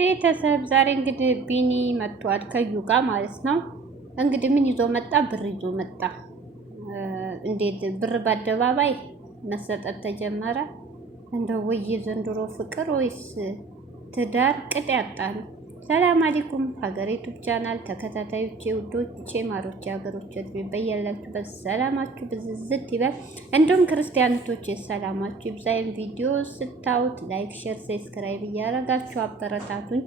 ቤተሰብ ዛሬ እንግዲህ ቢኒ መጥቷል ከዩ ጋር ማለት ነው። እንግዲህ ምን ይዞ መጣ? ብር ይዞ መጣ። እንዴት ብር በአደባባይ መሰጠት ተጀመረ? እንደው ወይ ዘንድሮ ፍቅር ወይስ ትዳር ቅጥ ያጣ ነው። ሰላም አለይኩም ሀገሬ ዩቲዩብ ቻናል ተከታታዮቼ፣ ውዶቼ፣ ማሮቼ፣ ሀገሮቼ በያላችሁበት ሰላማችሁ ብዝዝት ይበል። እንዲሁም ክርስቲያኖቶቼ ሰላማችሁ ይብዛይም። ቪዲዮ ስታዩት ላይክ፣ ሼር፣ ሰብስክራይብ እያደረጋችሁ አበረታቱኝ።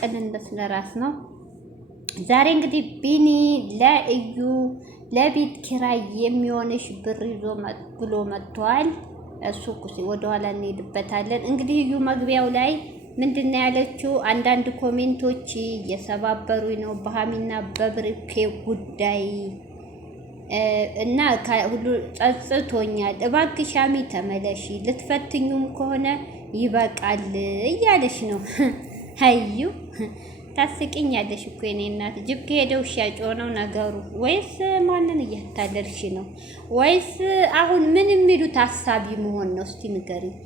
ቅንነት ለራስ ነው። ዛሬ እንግዲህ ቢኒ ለእዩ ለቤት ኪራይ የሚሆንሽ ብር ይዞ ብሎ መጥቷል። እሱ ወደኋላ እንሄድበታለን። እንግዲህ እዩ መግቢያው ላይ ምንድነው ያለችው? አንዳንድ ኮሜንቶች እየሰባበሩኝ ነው በሀሚና በብሩኬ ጉዳይ እና ሁሉ ጸጽቶኛል። እባክሽ ሀሚ ተመለሺ፣ ልትፈትኙም ከሆነ ይበቃል እያለሽ ነው። አዩ ታስቂኛለሽ እኮ የኔ እናት። ጅብ ከሄደው ውሻ ጮኸው ነገሩ። ወይስ ማንን እያታለልሽ ነው? ወይስ አሁን ምን የሚሉት አሳቢ መሆን ነው? እስቲ ንገሪኝ።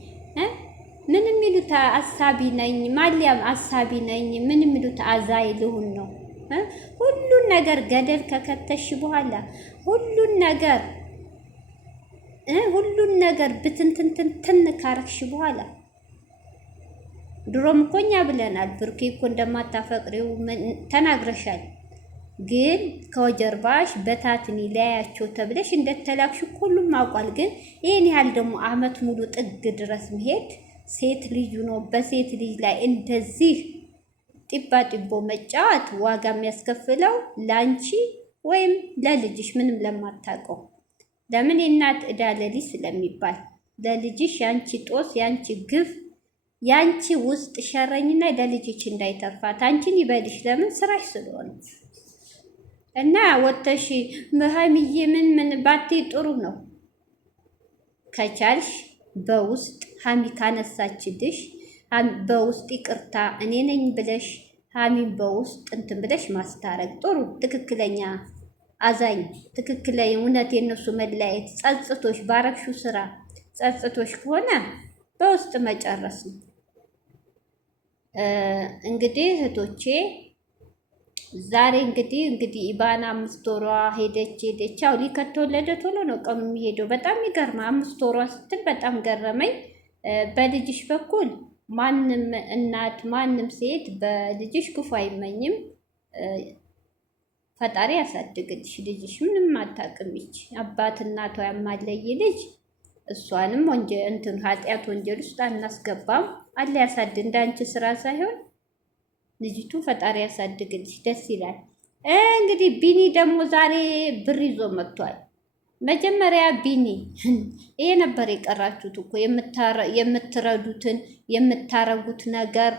ምን የሚሉት አሳቢ ነኝ ማሊያም አሳቢ ነኝ፣ ምን የሚሉት አዛይ ልሁን ነው? ሁሉን ነገር ገደል ከከተሽ በኋላ ሁሉን ነገር ብትንትንትን ካረክሽ በኋላ ድሮም እኮ እኛ ብለናል፣ ብሩኬ እኮ እንደማታፈቅሪው ተናግረሻል። ግን ከወጀርባሽ በታትኒ ላያቸው ተብለሽ እንደተላክሽ ሁሉም አውቋል። ግን ይሄን ያህል ደግሞ አመት ሙሉ ጥግ ድረስ መሄድ ሴት ልጅ ነው። በሴት ልጅ ላይ እንደዚህ ጢባ ጢቦ መጫወት ዋጋ የሚያስከፍለው ላንቺ ወይም ለልጅሽ ምንም ለማታውቀው። ለምን የእናት ዕዳ ለልጅ ስለሚባል ለልጅሽ ያንቺ ጦስ፣ ያንቺ ግፍ፣ ያንቺ ውስጥ ሸረኝና ለልጅሽ እንዳይተርፋት አንቺን ይበልሽ። ለምን ስራሽ ስለሆነ እና ወተሽ መሀሚዬ ምን ባቴ ጥሩ ነው። ከቻልሽ በውስጥ ሀሚ ካነሳችልሽ በውስጥ ይቅርታ እኔ ነኝ ብለሽ ሀሚን በውስጥ እንትን ብለሽ ማስታረቅ ጥሩ። ትክክለኛ አዛኝ፣ ትክክለኛ እውነት የነሱ መለያየት ጸጽቶሽ ባረግሹ ስራ ጸጽቶሽ ከሆነ በውስጥ መጨረስ ነው። እንግዲህ እህቶቼ ዛሬ እንግዲህ ኢባና 5 ወሯ ሄደች። አው ከተወለደ ቶሎ ነው ቀኑ የሚሄደው። በጣም ይገርማ። 5 ወሯ ስትል በጣም ገረመኝ። በልጅሽ በኩል ማንም እናት ማንም ሴት በልጅሽ ክፉ አይመኝም። ፈጣሪ ያሳድግልሽ። ልጅሽ ምንም አታውቅም። ይች አባት እናቷ ያማለይ ልጅ እሷንም ኃጢአት ወንጀል ውስጥ አናስገባም። አለ ያሳድግ። እንዳንቺ ስራ ሳይሆን ልጅቱ ፈጣሪ ያሳድግልሽ። ደስ ይላል። እንግዲህ ቢኒ ደግሞ ዛሬ ብር ይዞ መጥቷል። መጀመሪያ ቢኒ ይሄ ነበር የቀራችሁት እኮ የምትረዱትን የምታረጉት ነገር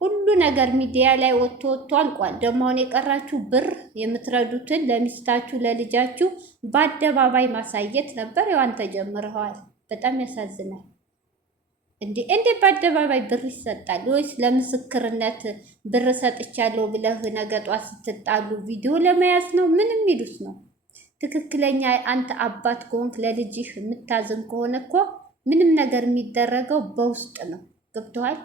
ሁሉ ነገር ሚዲያ ላይ ወጥቶ አልቋል። ደግሞ አሁን የቀራችሁ ብር የምትረዱትን ለሚስታችሁ ለልጃችሁ በአደባባይ ማሳየት ነበር። ያው ተጀምረዋል። በጣም ያሳዝናል። እንዴ በአደባባይ ብር ይሰጣል ወይስ ለምስክርነት ብር ሰጥቻለሁ ብለህ ነገጧ ስትጣሉ ቪዲዮ ለመያዝ ነው? ምን የሚሉት ነው? ትክክለኛ አንተ አባት ከሆንክ ለልጅህ የምታዝን ከሆነ እኮ ምንም ነገር የሚደረገው በውስጥ ነው። ገብቶሃል?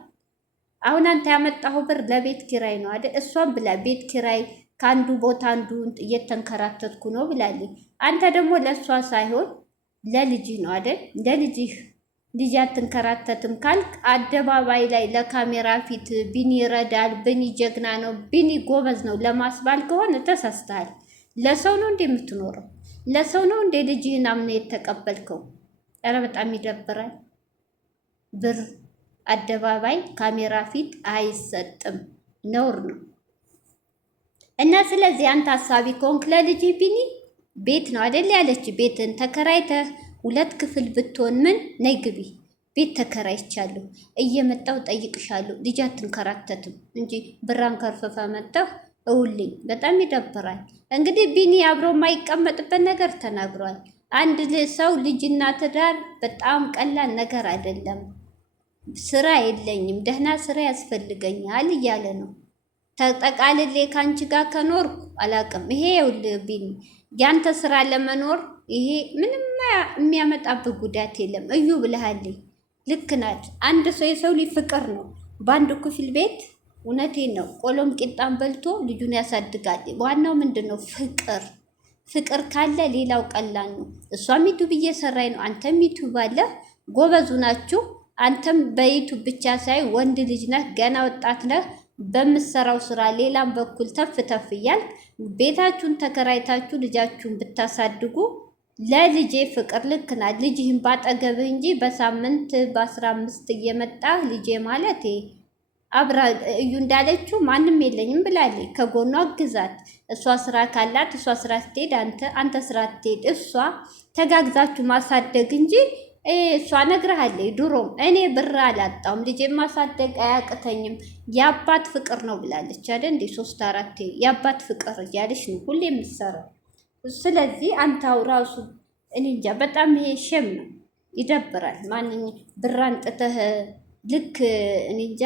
አሁን አንተ ያመጣኸው ብር ለቤት ኪራይ ነው አይደል? እሷም ብላ ቤት ኪራይ ከአንዱ ቦታ አንዱ እየተንከራተትኩ ነው ብላለች። አንተ ደግሞ ለእሷ ሳይሆን ለልጅህ ነው አይደል? ለልጅህ ልጅ አትንከራተትም ካልክ አደባባይ ላይ ለካሜራ ፊት ቢኒ ይረዳል፣ ቢኒ ጀግና ነው፣ ቢኒ ጎበዝ ነው ለማስባል ከሆነ ተሳስተሃል። ለሰው ነው እንደ የምትኖረው? ለሰው ነው እንደ ልጅህን አምነህ የተቀበልከው? ኧረ በጣም ይደብራል። ብር አደባባይ ካሜራ ፊት አይሰጥም፣ ነውር ነው። እና ስለዚህ አንተ ሀሳቢ ከሆንክ ለልጅህ ቢኒ ቤት ነው አይደል ያለች፣ ቤትን ተከራይተህ 2 ክፍል ብትሆን ምን ነይ ግቢ፣ ቤት ተከራይቻለሁ እየመጣው ጠይቅሻለሁ፣ ልጅ አትንከራተትም እንጂ ብራን ከርፈፋ መጣሁ እውልኝ። በጣም ይደብራል። እንግዲህ ቢኒ አብሮ የማይቀመጥበት ነገር ተናግሯል። አንድ ሰው ልጅና ትዳር በጣም ቀላል ነገር አይደለም። ስራ የለኝም ደህና ስራ ያስፈልገኛል እያለ ነው። ተጠቃልሌ ካንቺ ጋር ከኖርኩ አላቅም። ይሄ ይኸውልህ ቢኒ ያንተ ስራ ለመኖር ይሄ ምንም የሚያመጣብህ ጉዳት የለም። እዩ ብለሃልኝ ልክ ናት። አንድ ሰው የሰው ልጅ ፍቅር ነው። በአንድ ክፍል ቤት እውነቴን ነው። ቆሎም ቂጣን በልቶ ልጁን ያሳድጋል። ዋናው ምንድን ነው? ፍቅር ካለ ሌላው ቀላል ነው። እሷም ዩቱብ እየሰራኝ ነው፣ አንተም ዩቱብ አለ፣ ጎበዙ ናችሁ። አንተም በዩቱብ ብቻ ሳይ ወንድ ልጅ ነህ፣ ገና ወጣት ነህ። በምትሰራው ስራ ሌላም በኩል ተፍ ተፍ እያል ቤታችሁን ተከራይታችሁ ልጃችሁን ብታሳድጉ ለልጄ ፍቅር ልክ ናት። ልጅህን ባጠገብህ እንጂ በሳምንት በ15 እየመጣ ልጄ ማለት አብራ እዩ እንዳለችው ማንም የለኝም ብላለች። ከጎኗ አግዛት። እሷ ስራ ካላት እሷ ስራ ስትሄድ አንተ ስራ ስትሄድ እሷ ተጋግዛችሁ ማሳደግ እንጂ እሷ ነግረሃለች። ድሮም እኔ ብር አላጣውም ልጄ ማሳደግ አያቅተኝም የአባት ፍቅር ነው ብላለች አይደል? እንዴ 3-4 የአባት ፍቅር እያለች ነው ሁሌ የምትሰራው። ስለዚህ አንተው ራሱ እኔ እንጃ በጣም ይሄ ሸም ነው፣ ይደብራል። ብር አንጥተህ ልክ እኔ እንጃ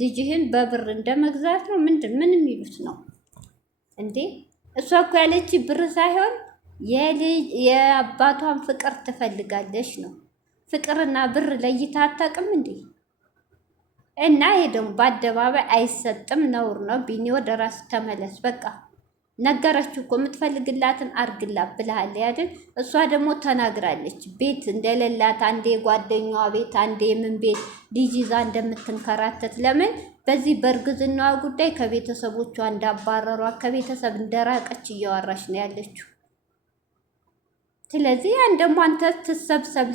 ልጅህን በብር እንደመግዛት ነው። ምን የሚሉት ነው እንዴ? እሷ እኮ ያለች ብር ሳይሆን የአባቷን ፍቅር ትፈልጋለች ነው። ፍቅርና ብር ለይታ አታውቅም እንዴ? እና ይሄ ደግሞ በአደባባይ አይሰጥም፣ ነውር ነው። ቢኒ ወደ ራስ ተመለስ በቃ። ነገረችው እኮ የምትፈልግላትን አርግላት ብለሃል አይደል? እሷ ደግሞ ተናግራለች ቤት እንደሌላት፣ አንዴ ጓደኛዋ ቤት አንዴ ምን ቤት ልጅ ይዛ እንደምትንከራተት። ለምን በዚህ በእርግዝናዋ ጉዳይ ከቤተሰቦቿ እንዳባረሯ ከቤተሰብ እንደራቀች እያወራች ነው ያለችው። ስለዚህ ያን ደግሞ አንተ ትሰብሰብ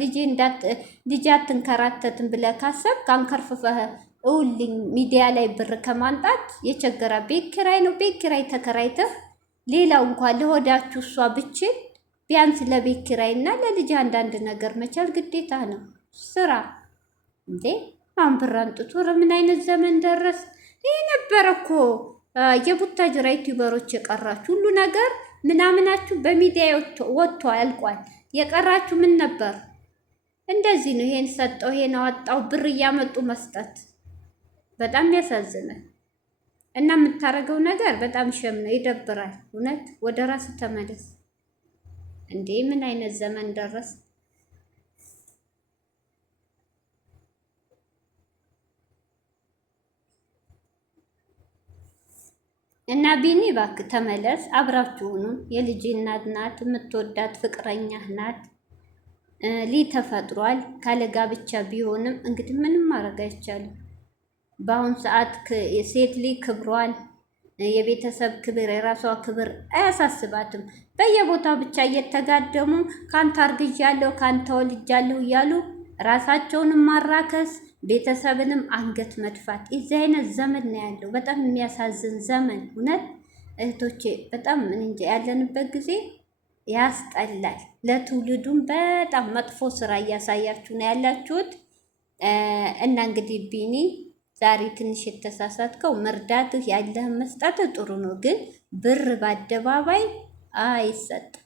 ልጅ አትንከራተትም ብለህ ካሰብ ካንከርፍፈህ እውልኝ ሚዲያ ላይ ብር ከማንጣት የቸገራ ቤት ኪራይ ነው። ቤት ኪራይ ተከራይተህ ሌላው እንኳን ለሆዳችሁ እሷ ብችል ቢያንስ ለቤት ኪራይና ለልጅ አንዳንድ ነገር መቻል ግዴታ ነው። ስራ እንዴ አሁን ብር አንጥቶ ምን አይነት ዘመን ደረስ? ይህ ነበረ እኮ የቡታጅራ ዩቲዩበሮች የቀራችሁ ሁሉ ነገር ምናምናችሁ በሚዲያ ወጥቶ ያልቋል። የቀራችሁ ምን ነበር? እንደዚህ ነው። ይሄን ሰጠው ይሄን አወጣው ብር እያመጡ መስጠት በጣም ያሳዝናል። እና የምታረገው ነገር በጣም ሸም ነው፣ ይደብራል። እውነት ወደ ራስ ተመለስ እንዴ! ምን አይነት ዘመን ደረስ? እና ቢኒ እባክህ ተመለስ፣ አብራችሁ ሁኑ። የልጅ እናት ናት፣ የምትወዳት ፍቅረኛህ ናት። ተፈጥሯል ካለጋ ብቻ ቢሆንም እንግዲህ ምንም ማድረግ አይቻልም። በአሁን ሰዓት የሴት ልጅ ክብሯን የቤተሰብ ክብር የራሷ ክብር አያሳስባትም። በየቦታው ብቻ እየተጋደሙ ካንተ አርግዣለሁ ካንተ ወልጃለሁ እያሉ ራሳቸውንም ማራከስ ቤተሰብንም አንገት መድፋት። የዚህ አይነት ዘመን ነው ያለው። በጣም የሚያሳዝን ዘመን እውነት እህቶቼ፣ በጣም እንጃ ያለንበት ጊዜ ያስጠላል። ለትውልዱም በጣም መጥፎ ስራ እያሳያችሁ ነው ያላችሁት። እና እንግዲህ ቢኒ ዛሬ ትንሽ የተሳሳትከው መርዳትህ ያለህን መስጠት ጥሩ ነው፣ ግን ብር በአደባባይ አይሰጥም።